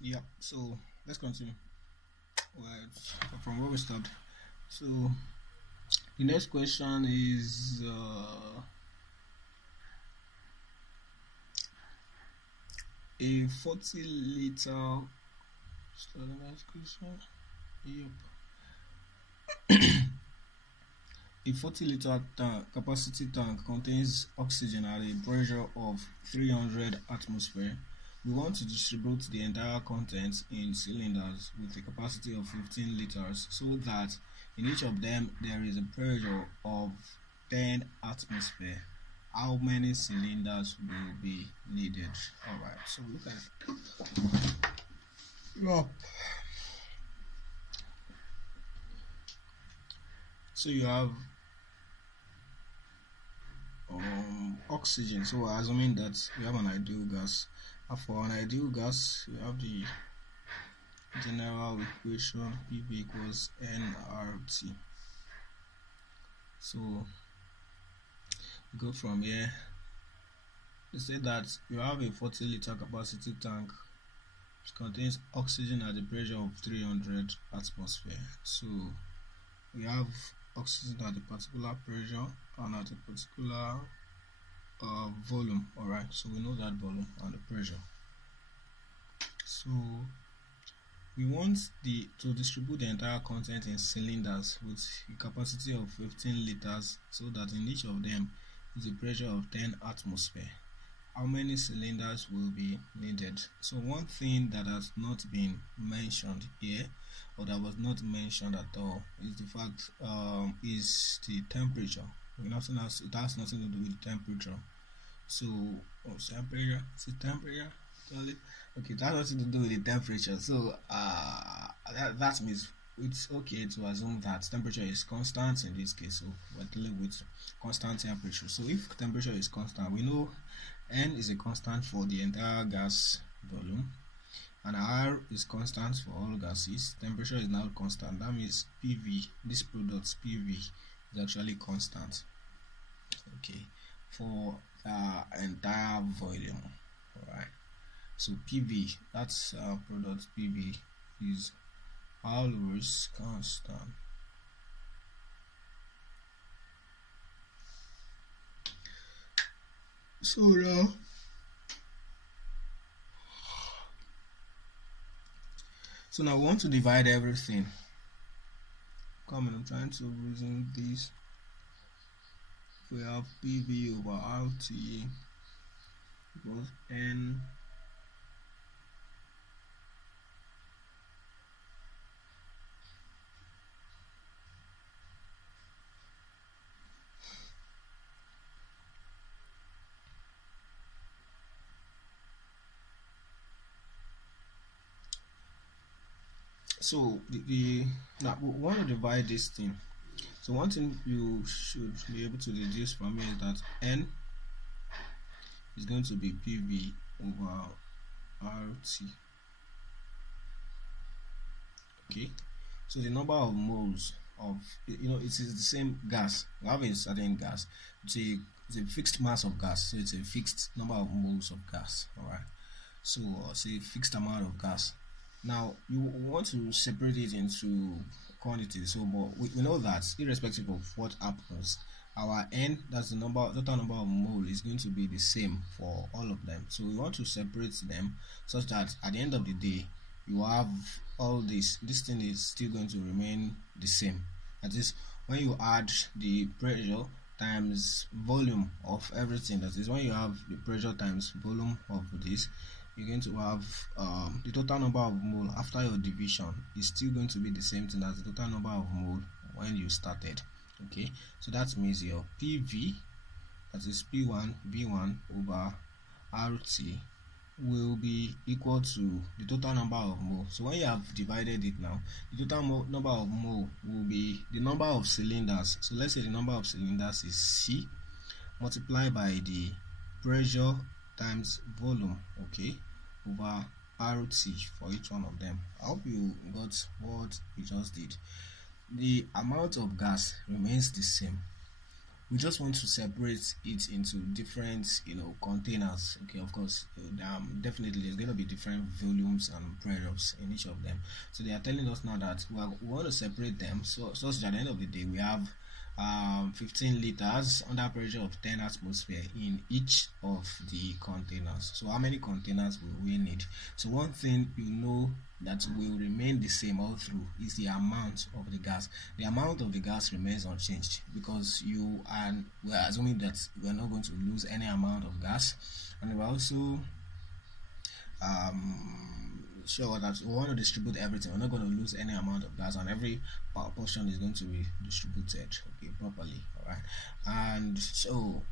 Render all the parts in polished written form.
Yeah, so let's continue. Well, from where we stopped. So the next question is a 40 liter. So the next question. Yep. A 40 liter capacity tank contains oxygen at a pressure of 300 atmosphere. We want to distribute the entire contents in cylinders with a capacity of 15 liters so that in each of them there is a pressure of 10 atmosphere. How many cylinders will be needed? Alright, so look at it. Yeah. So you have oxygen. So we're assuming that we have an ideal gas. And for an ideal gas, we have the general equation PV equals nRT. So we go from here. They say that you have a 40 liter capacity tank which contains oxygen at the pressure of 300 atmosphere. So we have oxygen at a particular pressure and at a particular volume. Alright, so we know that volume and the pressure. So we want to distribute the entire content in cylinders with a capacity of 15 liters so that in each of them is a pressure of 10 atmosphere. How many cylinders will be needed? So one thing that has not been mentioned here, or that was not mentioned at all, is the fact is the temperature. It has nothing to do with temperature. So temperature, is it temperature? Okay, that has nothing to do with the temperature. So that means it's okay to assume that temperature is constant in this case. So we're dealing with constant temperature. So if temperature is constant, we know N is a constant for the entire gas volume and R is constant for all gases. Temperature is now constant. That means PV, this product PV, is actually constant. Okay, for the entire volume. Alright. So PV, that's product PV is always constant. So now we want to divide everything. Come on, I'm trying to reason this. We have PV over RT equals N so now we want to divide this thing. So one thing you should be able to deduce from here is that N is going to be PV over RT. Okay, so the number of moles of it is the same gas. We have a certain gas. It's a fixed mass of gas, so it's a fixed number of moles of gas. All right, so say fixed amount of gas. Now you want to separate it into quantities. So, but we know that irrespective of what happens, our n, that's the total number of mole, is going to be the same for all of them. So we want to separate them such that at the end of the day, you have all this. This thing is still going to remain the same. That is, when you add the pressure times volume of everything, that is when you have the pressure times volume of this, you're going to have the total number of mole after your division is still going to be the same thing as the total number of mole when you started. Okay, so that means your PV, that is P1 V1 over RT, will be equal to the total number of mole. So when you have divided it now, the total number of mole will be the number of cylinders. So let's say the number of cylinders is C multiplied by the pressure times volume, okay, over RT for each one of them. I hope you got what we just did. The amount of gas remains the same, we just want to separate it into different containers. Okay, of course, definitely there's going to be different volumes and pressures in each of them. So they are telling us now that we want to separate them so such that at the end of the day we have 15 liters under pressure of 10 atmosphere in each of the containers. So how many containers will we need? So one thing that will remain the same all through is the amount of the gas. The amount of the gas remains unchanged because we're assuming that we're not going to lose any amount of gas, and we're also sure that we want to distribute everything. We're not going to lose any amount of gas, and every portion is going to be distributed properly. All right, and so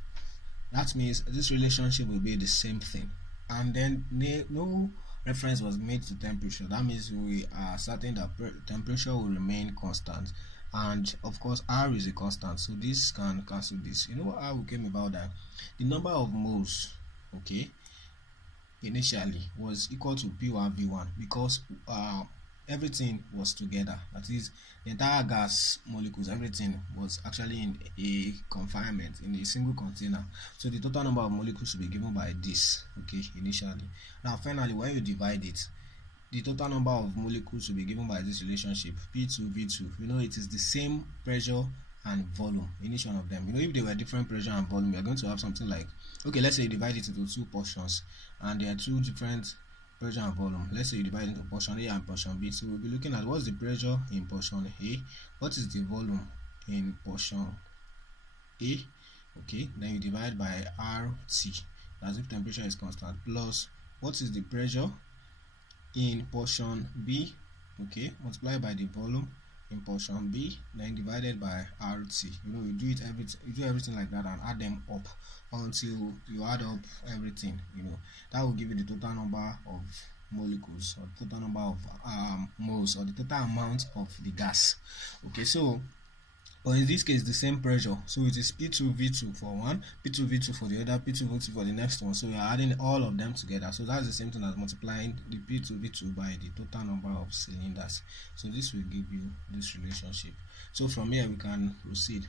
that means this relationship will be the same thing. And then no reference was made to temperature. That means we are certain that temperature will remain constant, and of course R is a constant, so this can cancel this. You know how we came about that? The number of moles, okay, initially was equal to P1 V1 because everything was together. That is, the entire gas molecules, everything was actually in a confinement, in a single container. So the total number of molecules should be given by this, okay, initially. Now finally, when you divide it, the total number of molecules will be given by this relationship P2 V2. It is the same pressure and volume in each one of them. If they were different pressure and volume, we are going to have something like, okay, let's say you divide it into two portions and there are two different pressure and volume. Let's say you divide into portion A and portion B. So we'll be looking at what's the pressure in portion A, what is the volume in portion A, okay, then you divide by RT, as if temperature is constant, plus what is the pressure in portion B, okay, multiplied by the volume in portion B, then divided by RT. You do everything like that and add them up until you add up everything. That will give you the total number of molecules, or the total number of moles, or the total amount of the gas. Okay, so but in this case the same pressure, so it is P2 V2 for one, P2 V2 for the other, P2 V2 for the next one. So we are adding all of them together, so that's the same thing as multiplying the P2 V2 by the total number of cylinders. So this will give you this relationship. So from here we can proceed.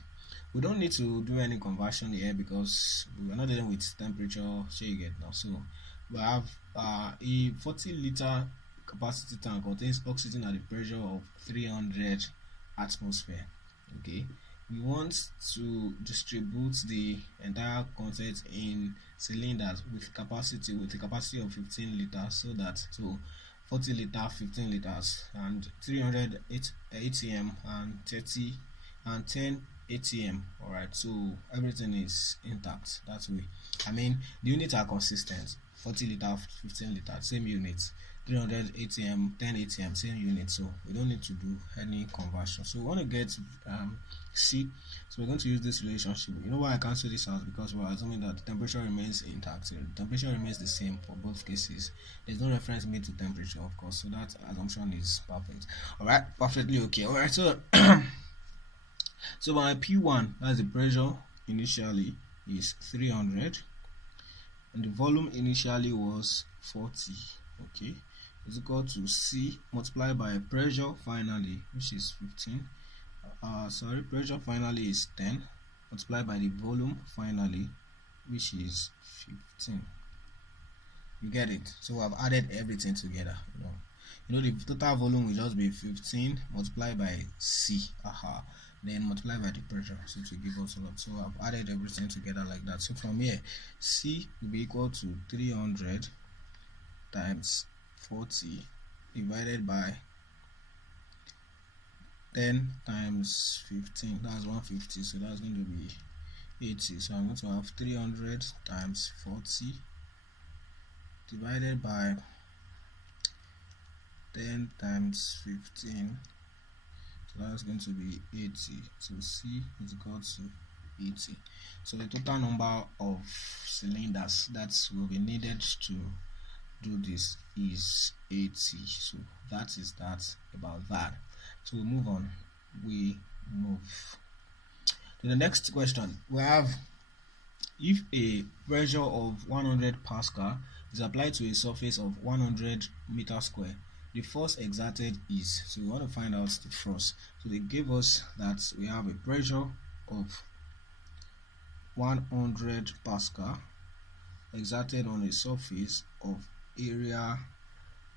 We don't need to do any conversion here because we're not dealing with temperature, so you get now. So we have a 40-liter capacity tank contains oxygen at the pressure of 300 atmosphere. Okay, we want to distribute the entire content in cylinders with a capacity of 15 liters, so that 40 liter, 15 liters, and 300 atm and 30 and 10 atm. All right, so everything is intact that way. The units are consistent: 40 liter, 15 liter, same units; 300 atm, 10 atm, same unit. So we don't need to do any conversion. So we want to get C, so we're going to use this relationship. Why I cancel this out? Because we're assuming that the temperature remains intact. The temperature remains the same for both cases. There's no reference made to temperature, of course, so that assumption is perfect. All right, perfectly okay. All right, so so my P1, that's the pressure initially, is 300, and the volume initially was 40. Okay, is equal to C multiplied by pressure finally, which is 15. Pressure finally is 10 multiplied by the volume finally, which is 15. You get it? So I've added everything together. The total volume will just be 15 multiplied by C, then multiplied by the pressure, so to give us a lot. So I've added everything together like that. So from here, C will be equal to 300 times 40 divided by 10 times 15, that's 150, so that's going to be 80. So I'm going to have 300 times 40 divided by 10 times 15, so that's going to be 80. So C is equal to 80. So the total number of cylinders that will be needed to do this is 80. So that is that about that. So we move on. We move to the next question. We have, if a pressure of 100 Pascal is applied to a surface of 100 meter square, the force exerted is. So we want to find out the force. So they gave us that we have a pressure of 100 Pascal exerted on a surface of area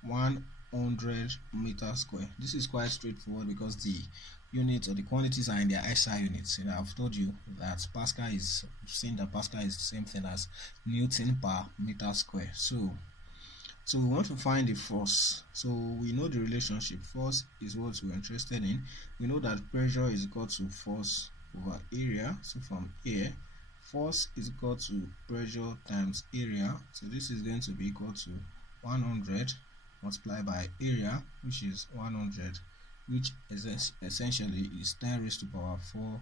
100 meters square. This is quite straightforward because the units or the quantities are in their SI units. I've told you that Pascal is the same thing as Newton per meter square. So we want to find the force. So we know the relationship. Force is what we're interested in. We know that pressure is equal to force over area. So from here, force is equal to pressure times area. So this is going to be equal to 100 multiplied by area, which is 100, which is essentially is 10 raised to power 4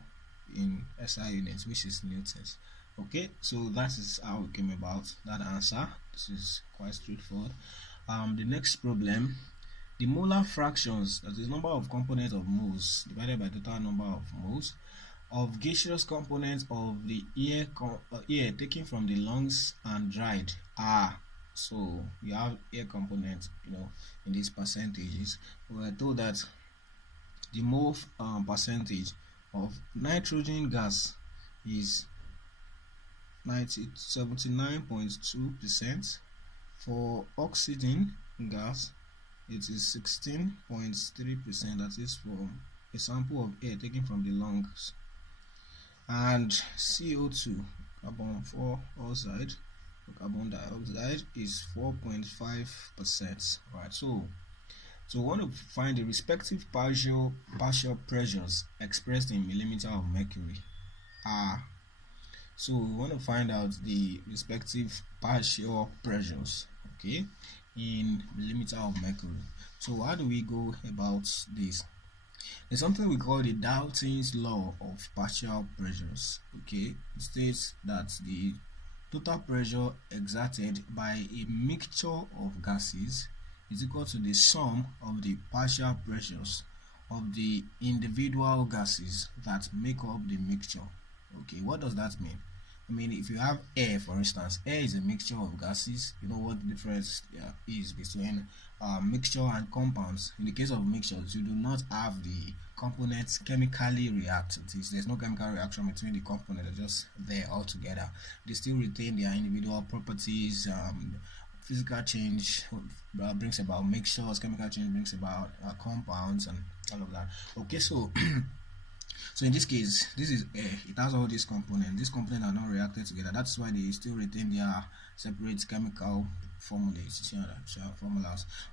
in SI units, which is newtons. Okay, so that is how we came about that answer. This is quite straightforward. The next problem, the molar fractions, that is number of components of moles divided by total number of moles of gaseous components of the air taken from the lungs and dried are. So you have air components, in these percentages. We are told that the mole percentage of nitrogen gas is 79.2%. For oxygen gas, it is 16.3%. That is for a sample of air taken from the lungs. And CO2, carbon dioxide, is 4.5%. Right. So we want to find the respective partial pressures expressed in millimeter of mercury. So we want to find out the respective partial pressures, okay, in millimeter of mercury. So how do we go about this? There's something we call the Dalton's law of partial pressures. Okay, it states that the total pressure exerted by a mixture of gases is equal to the sum of the partial pressures of the individual gases that make up the mixture. Okay, what does that mean? I mean, if you have air, for instance, air is a mixture of gases. You know what the difference is between mixture and compounds. In the case of mixtures, you do not have the components chemically react. There's no chemical reaction between the components; they're just there all together. They still retain their individual properties. Physical change brings about mixtures. Chemical change brings about compounds and all of that. Okay, so. So in this case, this is air. It has all these components. These components are not reacted together. That's why they still retain their separate chemical formulas.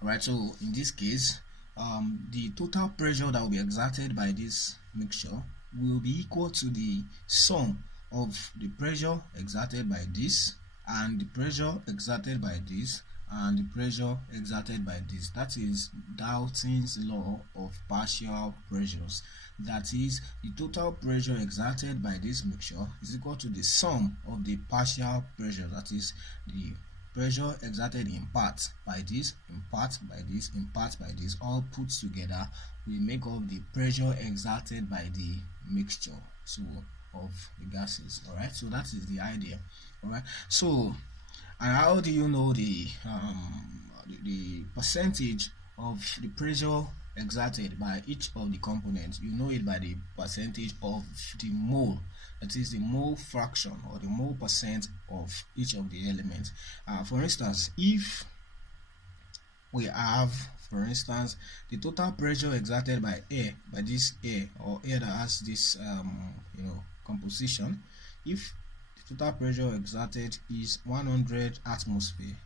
Alright, so in this case, the total pressure that will be exerted by this mixture will be equal to the sum of the pressure exerted by this and the pressure exerted by this and the pressure exerted by this. That is Dalton's law of partial pressures. That is, the total pressure exerted by this mixture is equal to the sum of the partial pressure. That is, the pressure exerted in part by this, in part by this, in part by this, all put together will make up the pressure exerted by the mixture of the gases. Alright, so that is the idea. Alright, so and how do you know the percentage of the pressure exerted by each of the components? You know it by the percentage of the mole, that is the mole fraction or the mole percent of each of the elements. For instance, if we have, for instance, the total pressure exerted by air, by this air or air that has this composition, if the total pressure exerted is 100 atmosphere,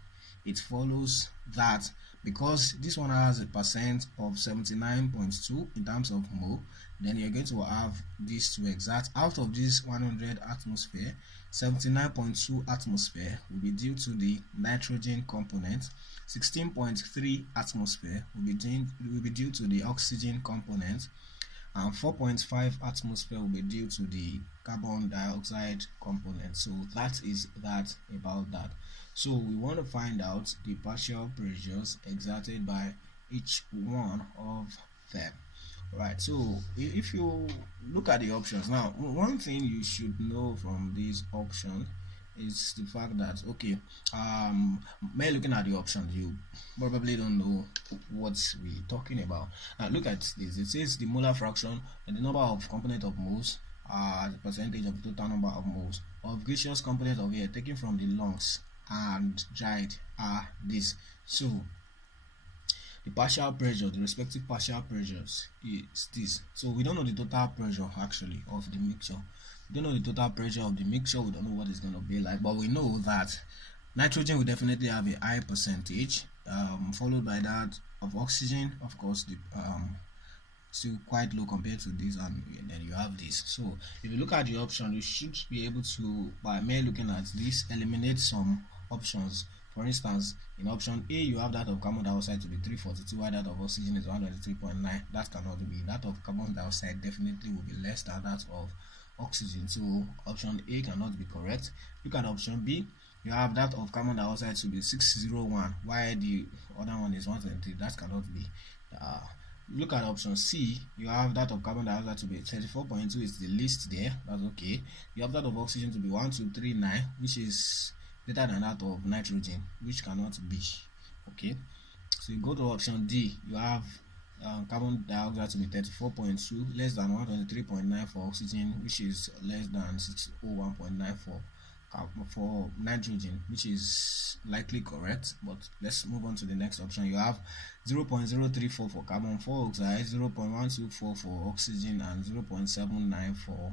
it follows that because this one has a percent of 79.2 in terms of mole, then you're going to have this to exert out of this 100 atmosphere. 79.2 atmosphere will be due to the nitrogen component. 16.3 atmosphere will be due to the oxygen component, and 4.5 atmosphere will be due to the carbon dioxide component. So that is that about that. So we want to find out the partial pressures exerted by each one of them. Right, so if you look at the options now, one thing you should know from these options is the fact that by looking at the options, you probably don't know what we're talking about. Look at this. It says the molar fraction and the number of component of moles as a percentage of the total number of moles of gaseous component of air taken from the lungs and dried are this. So the partial pressure, the respective partial pressures is this. So we don't know the total pressure actually of the mixture. We don't know the total pressure of the mixture. We don't know what it's going to be like, but we know that nitrogen will definitely have a high percentage, followed by that of oxygen. Of course, the still quite low compared to this, and then you have this. So if you look at the option, you should be able to, by mere looking at this, eliminate some options. For instance, in option A, you have that of carbon dioxide to be 342, while that of oxygen is 123.9. That cannot be. That of carbon dioxide definitely will be less than that of oxygen. So option A cannot be correct. Look at option B. You have that of carbon dioxide to be 601, while the other one is 123. That cannot be. Look at option C. You have that of carbon dioxide to be 34.2, is the least there. That's okay. You have that of oxygen to be 1239, which is greater than that of nitrogen, which cannot be. Okay. So you go to option D. You have carbon dioxide to be 34.2, less than 123.9 for oxygen, which is less than 601.9 for nitrogen, which is likely correct. But let's move on to the next option. You have 0.034 for carbon dioxide, 0.124 for oxygen, and 0.79 for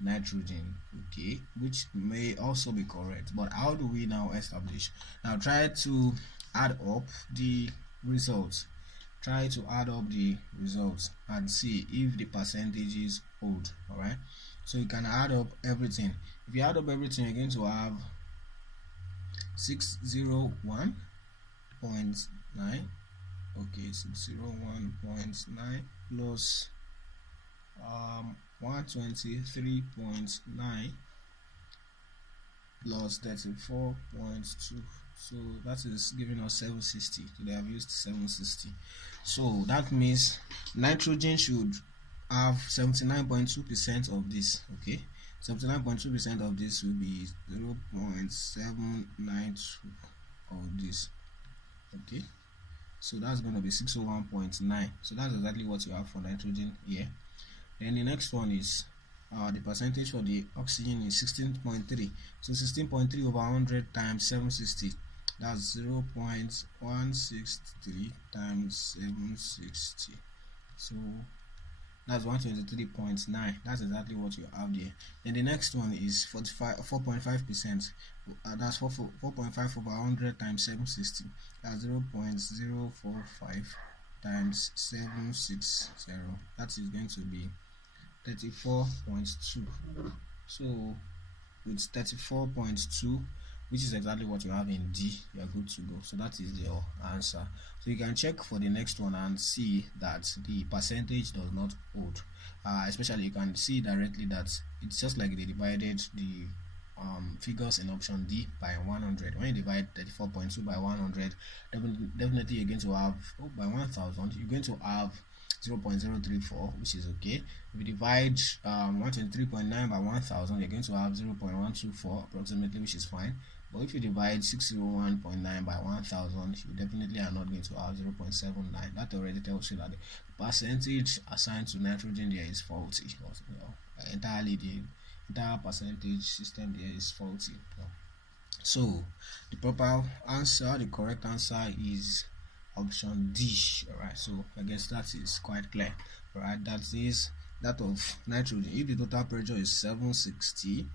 nitrogen. Okay, which may also be correct. But how do we now establish? Now try to add up the results. Try to add up the results and see if the percentages hold. All right, so you can add up everything. If you add up everything, you're going to have 601.9. Okay, 601.9 plus 123.9 plus 34.2. So that is giving us 760. So they have used 760. So that means nitrogen should have 79.2% of this. Okay, 79.2% of this will be 0.792 of this. Okay, so that's going to be 601.9. So that's exactly what you have for nitrogen here. Then the next one is the percentage for the oxygen is 16.3. So 16.3 over 100 times 760. That's 0.163 times 760. So that's 123.9. That's exactly what you have there. Then the next one is 4.5%. That's 4.5 over 100 times 760. That's 0.045 times 760. That is going to be 34.2. So with 34.2, which is exactly what you have in D, you are good to go. So that is your answer. So you can check for the next one and see that the percentage does not hold. Especially you can see directly that it's just like they divided the figures in option D by 100. When you divide 34.2 by 100, definitely you're going to have by 1000, you're going to have 0.034, which is okay. If you divide 123.9 by 1000, you're going to have 0.124 approximately, which is fine. But if you divide 601.9 by 1000, you definitely are not going to have 0.79. That already tells you that the percentage assigned to nitrogen there is faulty. Entirely the entire percentage system there is faulty. So the proper answer, the correct answer is option D. Alright, so I guess that is quite clear. Alright, that is that of nitrogen. If the total pressure is 760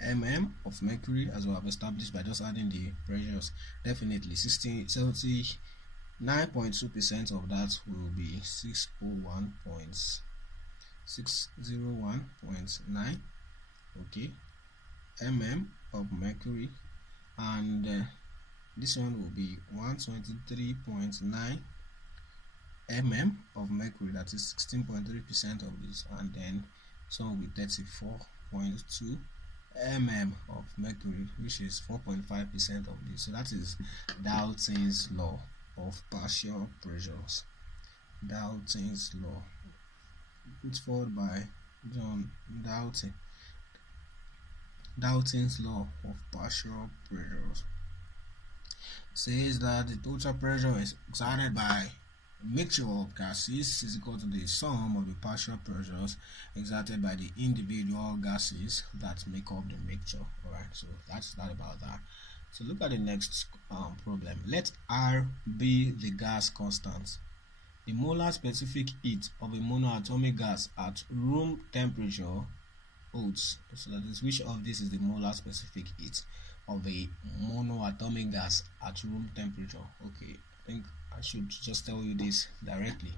mm of mercury, as we have established by just adding the pressures, definitely 79.2% of that will be 601.9 okay mm of mercury, and this one will be 123.9 mm of mercury, that is 16.3% of this, and then some will be 34.2 mm of mercury, which is 4.5% of this. So that is Dalton's law of partial pressures. Dalton's law, put forward by John Dalton. Dalton's law of partial pressures says that the total pressure is exerted by Mixture of gases is equal to the sum of the partial pressures exerted by the individual gases that make up the mixture. Alright, so that's that about that. So look at the next problem. Let R be the gas constant. The molar specific heat of a monoatomic gas at room temperature holds. So that is, which of this is the molar specific heat of a monoatomic gas at room temperature? Okay, I think I should just tell you this directly.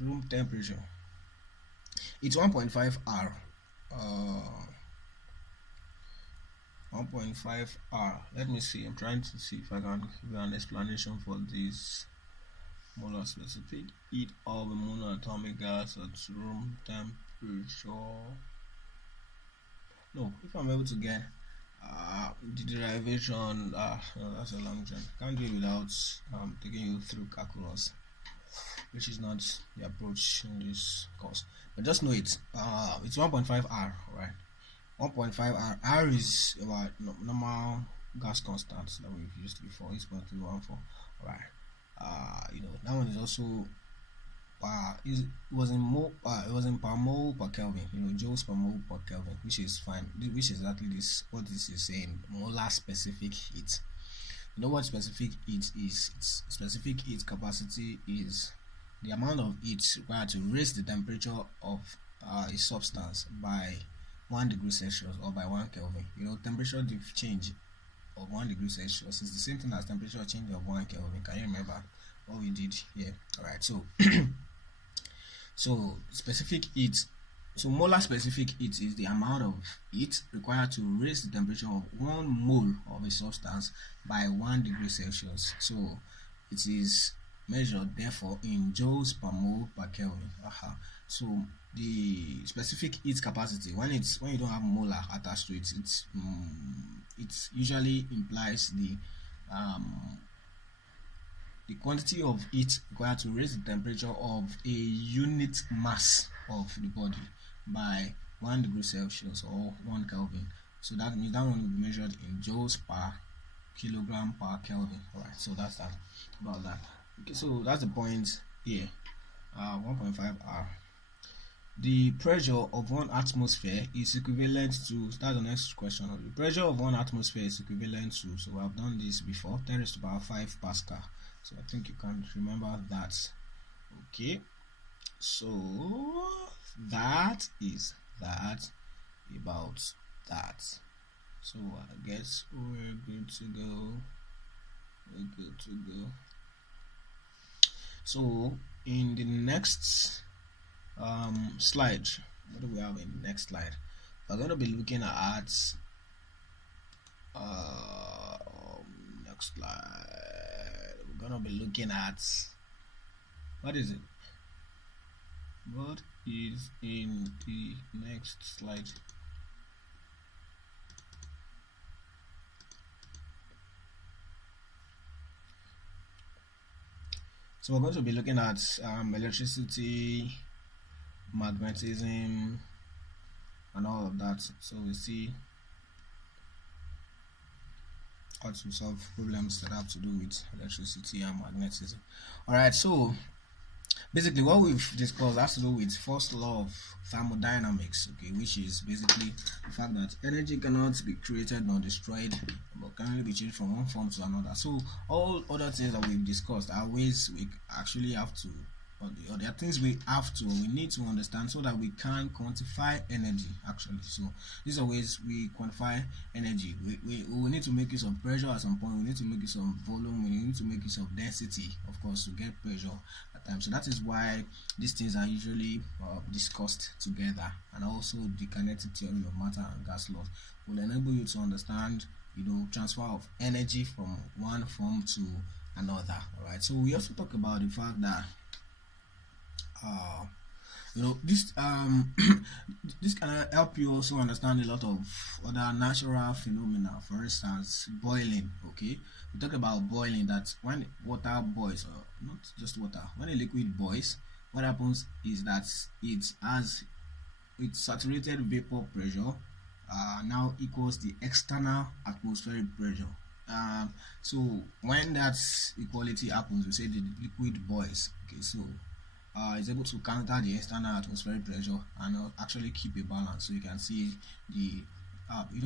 Room temperature, it's 1.5 R. 1.5 R. Let me see. I'm trying to see if I can give an explanation for this. Molar specific heat of a monoatomic gas at room temperature. No, if I'm able to get the derivation, no, that's a long jump. Can't do it without taking you through calculus, which is not the approach in this course. But just know it's 1.5 R, right? 1.5 R. R is about normal gas constants that we've used before. It's 0.314. Right. That one is also it was in per mole per Kelvin. Joules per mole per Kelvin, which is fine. Which is exactly this. What this is saying, molar specific heat. You know what specific heat is? It's specific heat capacity is the amount of heat required to raise the temperature of a substance by 1 degree Celsius or by 1 Kelvin. Temperature change of 1 degree Celsius is the same thing as temperature change of 1 Kelvin. Can you remember what we did here? Alright, so so specific heat. So molar specific heat is the amount of heat required to raise the temperature of 1 mole of a substance by 1 degree Celsius. So it is measured therefore in joules per mole per Kelvin. So the specific heat capacity, when you don't have molar attached to it, it usually implies the quantity of heat required to raise the temperature of a unit mass of the body by 1 degree Celsius or 1 Kelvin. So that means that one will be measured in joules per kilogram per Kelvin. Alright, so that's that about that. Okay, so that's the point here. 1.5 R. The pressure of 1 atmosphere is equivalent to, that's the next question. The pressure of 1 atmosphere is equivalent to, so I've done this before, 10 raised to the power 5 Pascal. So I think you can remember that. Okay, so that is that about that. So I guess we're good to go. So in the next slide, what do we have in the next slide? We're going to be looking at next slide. We're going to be looking at, what is it? What is in the next slide? So we're going to be looking at electricity, magnetism, and all of that. So we see how to solve problems that have to do with electricity and magnetism. Alright, so basically what we've discussed has to do with first law of thermodynamics, okay, which is basically the fact that energy cannot be created nor destroyed, but can only be changed from one form to another. So all other things that we've discussed are ways we actually have to, or there are things we need to understand so that we can quantify energy actually. So these are ways we quantify energy. We need to make use of pressure at some point, we need to make use of volume, we need to make use of density, of course, to get pressure at times. So that is why these things are usually discussed together, and also the kinetic theory of matter and gas laws will enable you to understand transfer of energy from one form to another. Alright, so we also talk about the fact that this this can help you also understand a lot of other natural phenomena. For instance, boiling. Okay, we talk about boiling, that when water boils, or not just water, when a liquid boils, what happens is that it has its saturated vapor pressure now equals the external atmospheric pressure. So when that equality happens, we say the liquid boils. Okay, so it's able to counter the external atmospheric pressure and actually keep a balance. So you can see the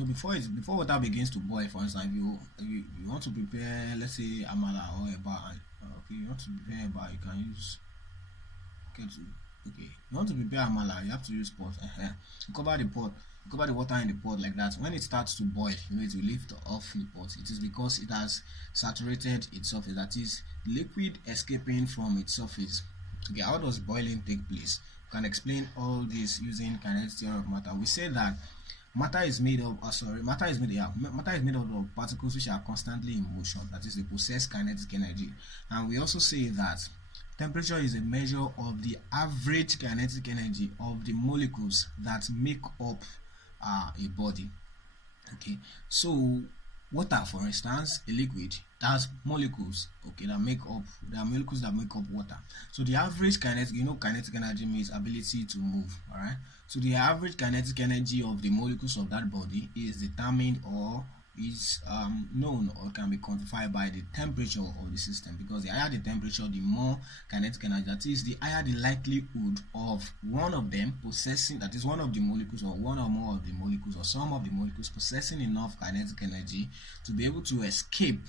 before water begins to boil. For instance, you want to prepare, let's say, amala or a bar. Okay, you want to prepare a bar, you can use okay, you want to prepare amala, you have to use pot. You cover the pot, you cover the water in the pot like that. When it starts to boil, it will lift off the pot. It is because it has saturated its surface, that is, liquid escaping from its surface. Okay, how does boiling take place? You can explain all this using kinetic theory of matter. We say that matter is made of matter is made up of particles which are constantly in motion, that is, they possess kinetic energy. And we also say that temperature is a measure of the average kinetic energy of the molecules that make up a body. Okay, so water, for instance, a liquid, that's molecules, okay, that make up, there are molecules that make up water. So the average kinetic, kinetic energy means ability to move. All right, so the average kinetic energy of the molecules of that body is determined or is known or can be quantified by the temperature of the system, because the higher the temperature, the more kinetic energy, that is, the higher the likelihood of one of them possessing, that is, one of the molecules or one or more of the molecules or some of the molecules possessing enough kinetic energy to be able to escape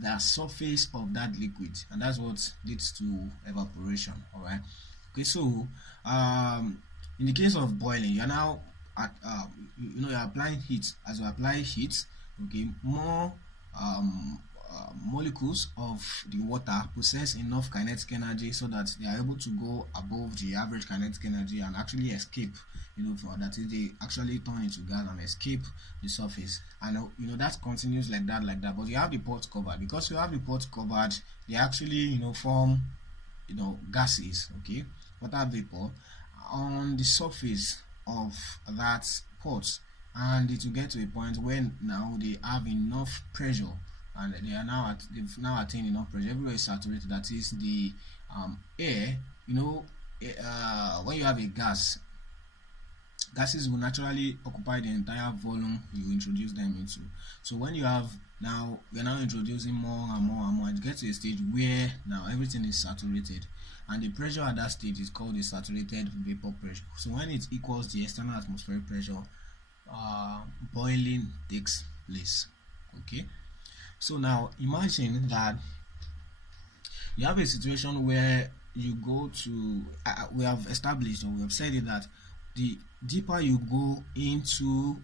the surface of that liquid, and that's what leads to evaporation. All right, okay, so in the case of boiling, you're now at you're applying heat. As you apply heat, okay, more molecules of the water possess enough kinetic energy so that they are able to go above the average kinetic energy and actually escape, that is, they actually turn into gas and escape the surface. And that continues like that, but you have the pot covered. Because you have the pot covered, they actually form gases, okay, water vapor on the surface of that pot, and it will get to a point when now they have enough pressure, and they've now attained enough pressure. Everywhere is saturated, that is, the air, when you have a gases will naturally occupy the entire volume you introduce them into. So when you're now introducing more and more and more, it gets to a stage where now everything is saturated, and the pressure at that stage is called the saturated vapor pressure. So when it equals the external atmospheric pressure, boiling takes place. Okay, so now imagine that you have a situation where you go to we have established, or we have said it, that the deeper you go into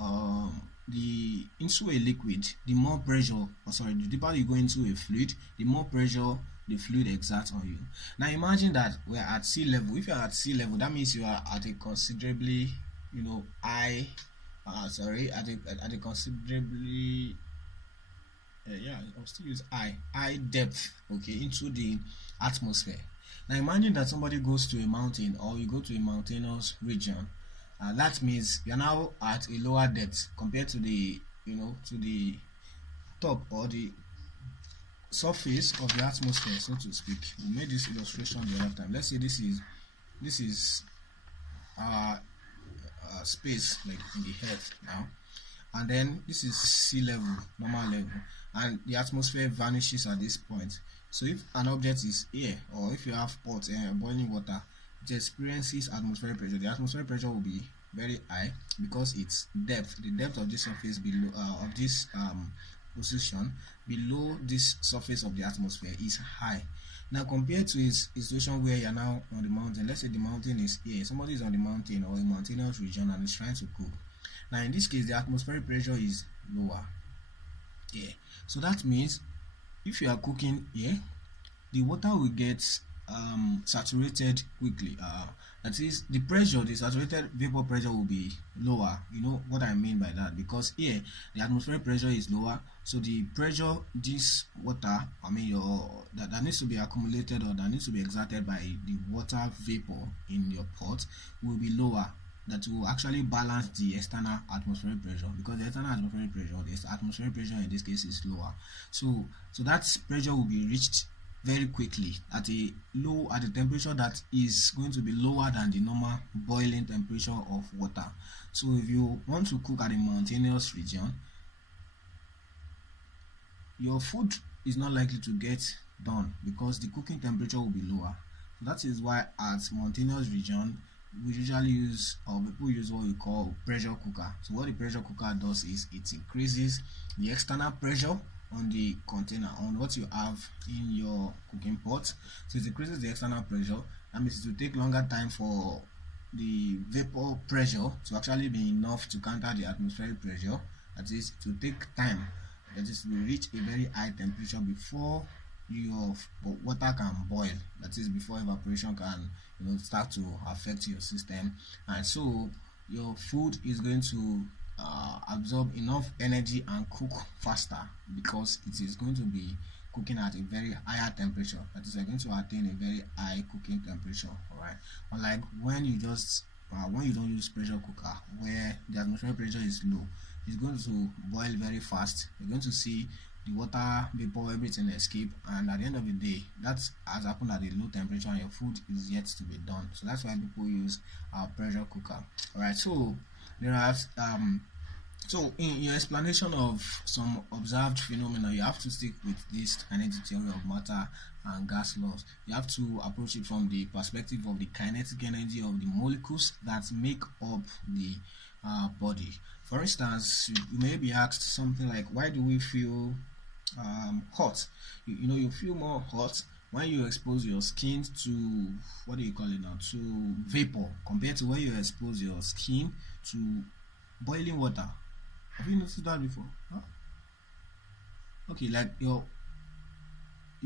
a liquid, the more pressure, the deeper you go into a fluid, the more pressure the fluid exerts on you. Now imagine that we're at sea level. If you're at sea level, that means you are at a considerably high at a considerably I'll still use high depth, okay, into the atmosphere. Now imagine that somebody goes to a mountain, or you go to a mountainous region. That means you're now at a lower depth compared to the to the top or the surface of the atmosphere, so to speak. We made this illustration the other time. Let's say this is space, like in the earth now, and then this is sea level, normal level, and the atmosphere vanishes at this point. So if an object is air, or if you have pot boiling water, it experiences atmospheric pressure. The atmospheric pressure will be very high because its depth, the depth of this surface below of this position below this surface of the atmosphere, is high. Now compared to a situation where you are now on the mountain, let's say the mountain is here, somebody is on the mountain or a mountainous region and is trying to cook. Now in this case, the atmospheric pressure is lower. Yeah, so that means if you are cooking here, the water will get saturated quickly. That is, the saturated vapor pressure will be lower. You know what I mean by that, because here the atmospheric pressure is lower, so the pressure this water, that needs to be accumulated, or that needs to be exerted by the water vapor in your pot, will be lower. That will actually balance the external atmospheric pressure, because the external atmospheric pressure in this case is lower. So that pressure will be reached very quickly at a temperature that is going to be lower than the normal boiling temperature of water. So if you want to cook at a mountainous region, your food is not likely to get done because the cooking temperature will be lower. That is why at mountainous region we usually use, or people use, what we call pressure cooker. So what the pressure cooker does is it increases the external pressure on the container, on what you have in your cooking pot. So it increases the external pressure. That means it will take longer time for the vapor pressure to actually be enough to counter the atmospheric pressure. That is, to take time, that is, to reach a very high temperature before your water can boil, that is, before evaporation can start to affect your system. And so your food is going to absorb enough energy and cook faster because it is going to be cooking at a very higher temperature. That is, you're going to attain a very high cooking temperature. All right, unlike when you just when you don't use pressure cooker, where the atmospheric pressure is low, it's going to boil very fast. You're going to see the water vapor, everything escape, and at the end of the day, that has happened at a low temperature and your food is yet to be done. So that's why people use our pressure cooker. All right, so there are so in your explanation of some observed phenomena, you have to stick with this kinetic theory of matter and gas laws. You have to approach it from the perspective of the kinetic energy of the molecules that make up the body. For instance, you may be asked something like, why do we feel hot? You feel more hot when you expose your skin to, what do you call it now, to vapor, compared to when you expose your skin to boiling water. Have you noticed that before? Huh? Okay, like you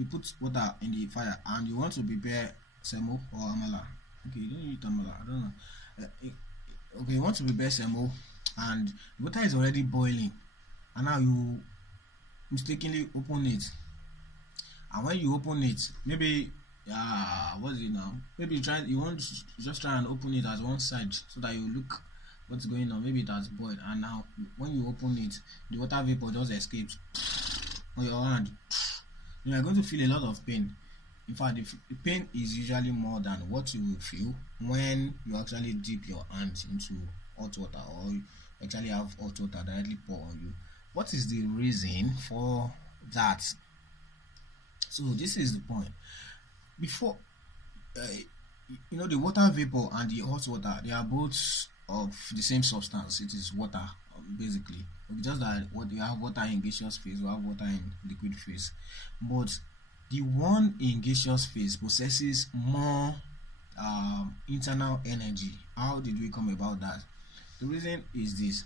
put water in the fire and you want to prepare semo or amala. Okay, you don't eat amala, I don't know. Okay, you want to prepare semo and the water is already boiling, and now you mistakenly open it. And when you open it, maybe what's it now? Maybe you want to just try and open it as one side so that you look what's going on. Maybe it has boiled, and now when you open it, the water vapor just escapes on your hand. You are going to feel a lot of pain. In fact, the pain is usually more than what you will feel when you actually dip your hand into hot water, or you actually have hot water directly pour on you. What is the reason for that? So this is the point. Before the water vapor and the hot water, they are both of the same substance. It is water, basically. Just that what you have water in gaseous phase, we have water in liquid phase. But the one in gaseous phase possesses more internal energy. How did we come about that? The reason is this.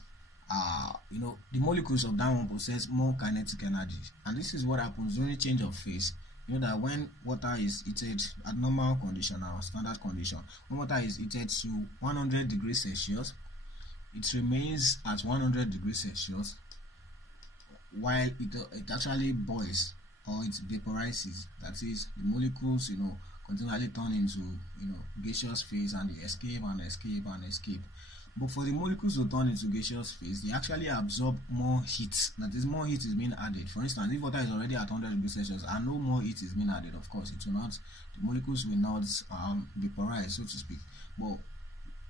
The molecules of that one possess more kinetic energy, and this is what happens during change of phase. You know that when water is heated at normal condition or standard condition, when water is heated to 100 degrees Celsius, it remains at 100 degrees Celsius while it actually boils or it vaporizes. That is, the molecules continually turn into gaseous phase, and they escape and escape and escape. But for the molecules to turn into gaseous phase, they actually absorb more heat. That is, more heat is being added. For instance, if water is already at 100 degrees Celsius and no more heat is being added, of course, the molecules will not vaporize, so to speak. But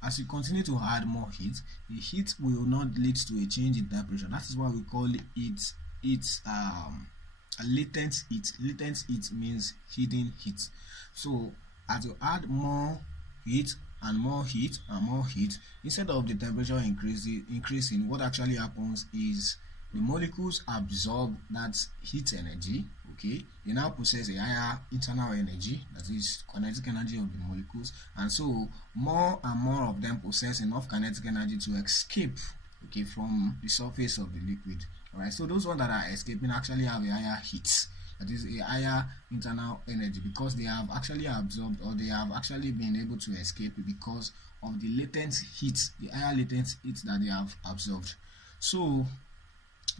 as you continue to add more heat, the heat will not lead to a change in temperature. That is why we call it a latent heat. Latent heat means hidden heat. So as you add more heat and more heat and more heat, instead of the temperature increasing, what actually happens is the molecules absorb that heat energy. Okay, they now possess a higher internal energy, that is kinetic energy of the molecules, and so more and more of them possess enough kinetic energy to escape, okay, from the surface of the liquid. All right, so those ones that are escaping actually have a higher heat, that is a higher internal energy, because they have actually absorbed, or they have actually been able to escape because of the latent heat, the higher latent heat that they have absorbed. So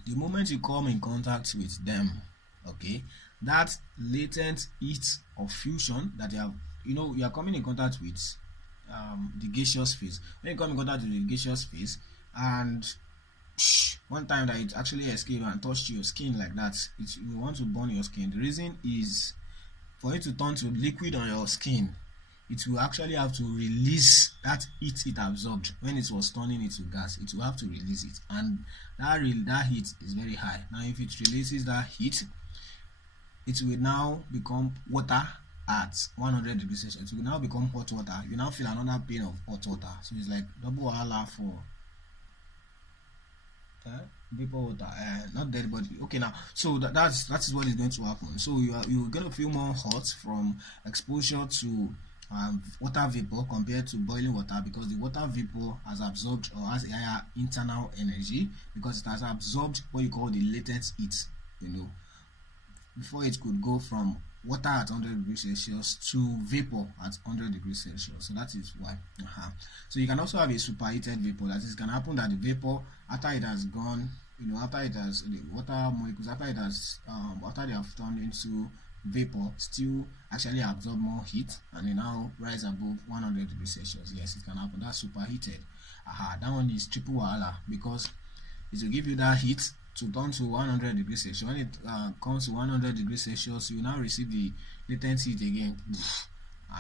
the moment you come in contact with them, okay, that latent heat of fusion that you are coming in contact with the gaseous phase. When you come in contact with the gaseous phase, and one time that it actually escaped and touched your skin like that, you want to burn your skin. The reason is for it to turn to liquid on your skin, it will actually have to release that heat it absorbed when it was turning into gas. It will have to release it, and that heat is very high. Now if it releases that heat, it will now become water at 100 degrees Celsius. It will now become hot water. You now feel another pain of hot water. So it's like double wahala for vapor water, not dead body. Okay, now so that is what is going to happen. So you're going to feel more hot from exposure to water vapor compared to boiling water, because the water vapor has absorbed or has a higher internal energy, because it has absorbed what you call the latent heat, before it could go from water at 100 degrees Celsius to vapor at 100 degrees Celsius. So that is why. So you can also have a superheated vapor. That is, can happen that the vapor, after it has gone, after it has the water molecules, after they have turned into vapor, still actually absorb more heat, and they now rise above 100 degrees Celsius. Yes, it can happen. That's superheated. That one is triple wahala, because it will give you that heat to turn to 100 degrees Celsius. When it comes to 100 degrees Celsius, you now receive the latent heat again,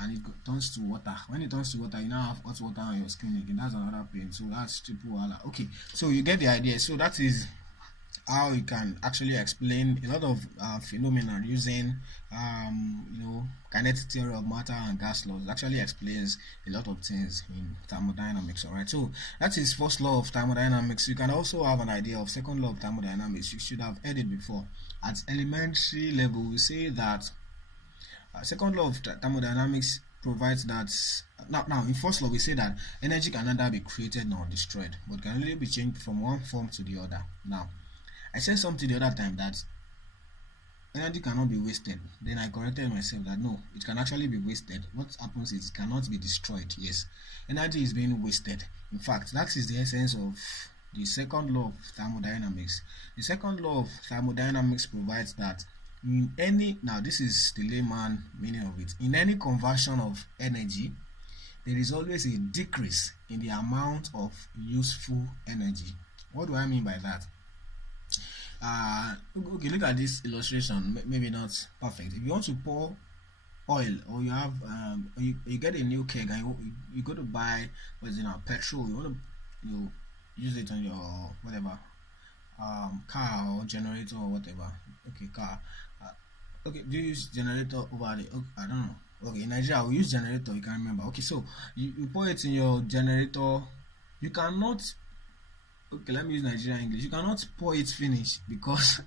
and it turns to water. When it turns to water, you now have hot water on your skin again. That's another pain. So that's triple wahala. Okay, so you get the idea. So that is how you can actually explain a lot of phenomena using kinetic theory of matter and gas laws. It actually explains a lot of things in thermodynamics. All right, so that is first law of thermodynamics. You can also have an idea of second law of thermodynamics. You should have heard it before. At elementary level, we say that second law of thermodynamics provides that now in first law we say that energy can neither be created nor destroyed, but can only be changed from one form to the other. Now I said something the other time that energy cannot be wasted. Then I corrected myself that no, it can actually be wasted. What happens is it cannot be destroyed. Yes, energy is being wasted. In fact, that is the essence of the second law of thermodynamics. The second law of thermodynamics provides that in any, now this is the layman meaning of it, in any conversion of energy, there is always a decrease in the amount of useful energy. What do I mean by that? Okay, look at this illustration. Maybe not perfect. If you want to pour oil, or you have you get a new keg, and you go to buy petrol, you want to use it on your whatever car or generator or whatever. Okay, car. Okay, do you use generator over the? Okay, I don't know. Okay, in Nigeria we use generator. You can remember. Okay, so you pour it in your generator. You cannot. Okay, let me use Nigerian English. You cannot pour it finish, because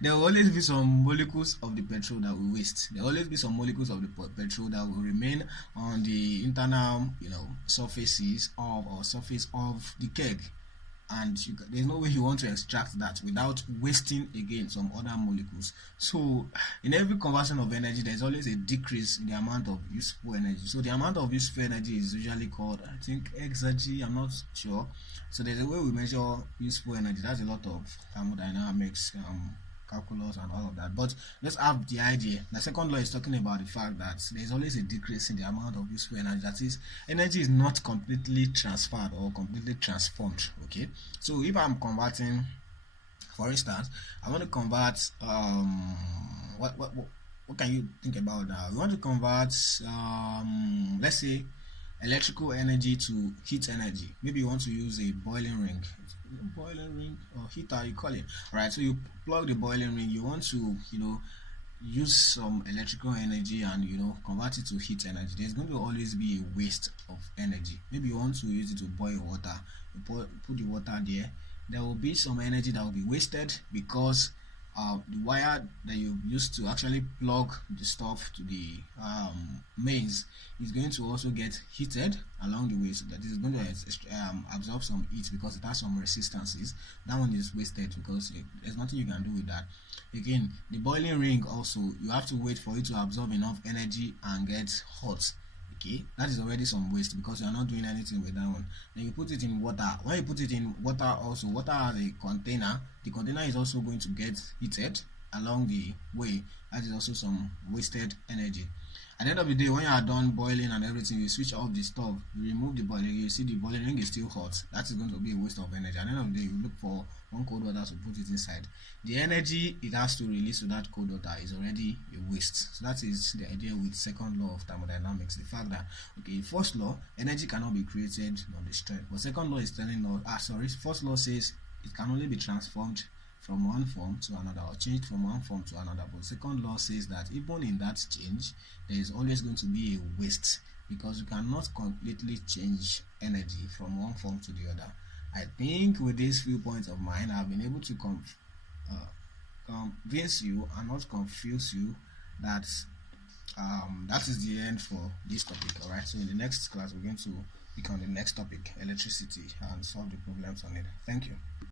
there will always be some molecules of the petrol that will waste. There will always be some molecules of the petrol that will remain on the internal, surfaces or surface of the keg, and there's no way you want to extract that without wasting again some other molecules. So in every conversion of energy, there's always a decrease in the amount of useful energy. So the amount of useful energy is usually called, I think, exergy. I'm not sure. So there's a way we measure useful energy. That's a lot of thermodynamics, calculus and all of that, but let's have the idea. The second law is talking about the fact that there's always a decrease in the amount of useful energy. That is, energy is not completely transferred or completely transformed. Okay, so if I'm converting, for instance, I want to convert what can you think about that? We want to convert let's say electrical energy to heat energy. Maybe you want to use a boiling ring or heater, you call it. Right, so you plug the boiling ring, you want to use some electrical energy and convert it to heat energy. There's going to always be a waste of energy. Maybe you want to use it to boil water. You put the water there will be some energy that will be wasted, because the wire that you used to actually plug the stuff to the mains is going to also get heated along the way, so that is going to absorb some heat because it has some resistances. That one is wasted because there's nothing you can do with that. Again, the boiling ring also, you have to wait for it to absorb enough energy and get hot. Okay, that is already some waste because you are not doing anything with that one. Then you put it in water. When you put it in water, also water has a container. The container is also going to get heated along the way. That is also some wasted energy. At the end of the day, when you are done boiling and everything, you switch off the stove, you remove the boiling, you see the boiling ring is still hot. That is going to be a waste of energy. At the end of the day, you look for one cold water to put it inside. The energy it has to release to that cold water is already a waste. So that is the idea with second law of thermodynamics. The fact that, okay, first law, energy cannot be created nor destroyed. But second law is telling us, first law says it can only be transformed from one form to another, or changed from one form to another. But second law says that even in that change, there is always going to be a waste, because you cannot completely change energy from one form to the other. I think with these few points of mine, I've been able to convince you and not confuse you that that is the end for this topic. All right, so in the next class we're going to pick on the next topic, electricity, and solve the problems on it. Thank you.